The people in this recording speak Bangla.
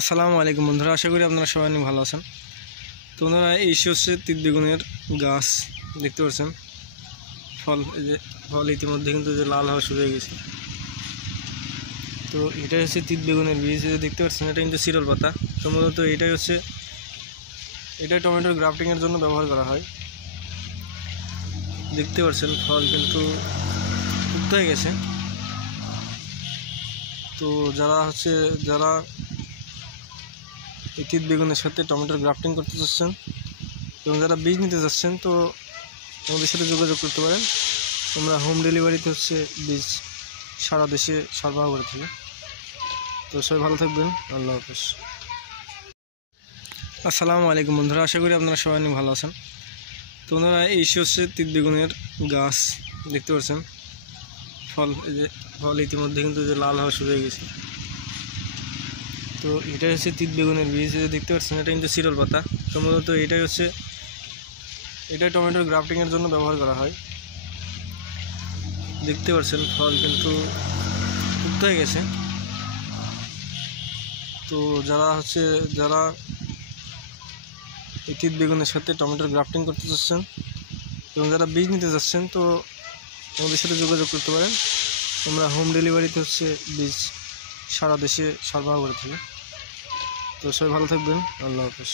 আসসালামু আলাইকুম বন্ধুরা, আশা করি আপনারা সবাই ভালো আছেন। তো বন্ধুরা, এই হচ্ছে তিত বেগুনের গাছ, দেখতে পাচ্ছেন ফল। এই যে ফল ইতিমধ্যে কিন্তু যে লাল হওয়া শুরু হয়ে গেছে। তো এটাই হচ্ছে তিত বেগুনের বীজ, দেখতে পাচ্ছেন। এটা কিন্তু সিরল পাতা। তো মূলত এটা টমেটোর গ্রাফটিংয়ের জন্য ব্যবহার করা হয়। দেখতে পাচ্ছেন ফল কিন্তু উঠতে হয়ে গেছে। তো যারা এই তিত বেগুনের সাথে টমেটোর গ্রাফটিং করতে চাচ্ছেন এবং যারা বীজ নিতে চাচ্ছেন, তো আমাদের সাথে যোগাযোগ করতে পারেন। আমরা হোম ডেলিভারিতে বীজ সারা দেশে সরবরাহ করে থাকি। তো সবাই ভালো থাকবেন। আল্লাহ হাফেজ। আসসালামু আলাইকুম বন্ধুরা, আশা করি আপনারা সবাই ভালো আছেন। তো বন্ধুরা, এই হচ্ছে তিত বেগুনের গাছ, দেখতে পাচ্ছেন ফল। এই যে ফল ইতিমধ্যে কিন্তু যে লাল হওয়া শুরু হয়ে গেছে। তো এটাই হচ্ছে তিত বেগুনের বীজ, দেখতে পাচ্ছেন। এটা কিন্তু সিরল পাতা। তো মূলত এটা টমেটোর গ্রাফটিংয়ের জন্য ব্যবহার করা হয়। দেখতে পাচ্ছেন ফল কিন্তু উঠতে হয়ে গেছে। তো যারা এই তিত বেগুনের সাথে টমেটোর গ্রাফটিং করতে চাচ্ছেন এবং যারা বীজ নিতে চাচ্ছেন, তো আমাদের সাথে যোগাযোগ করতে পারেন। আমরা হোম ডেলিভারিতে বীজ সারা দেশে সরবরাহ করে থাকি। তো সবাই ভালো থাকবেন। আল্লাহ হাফেজ।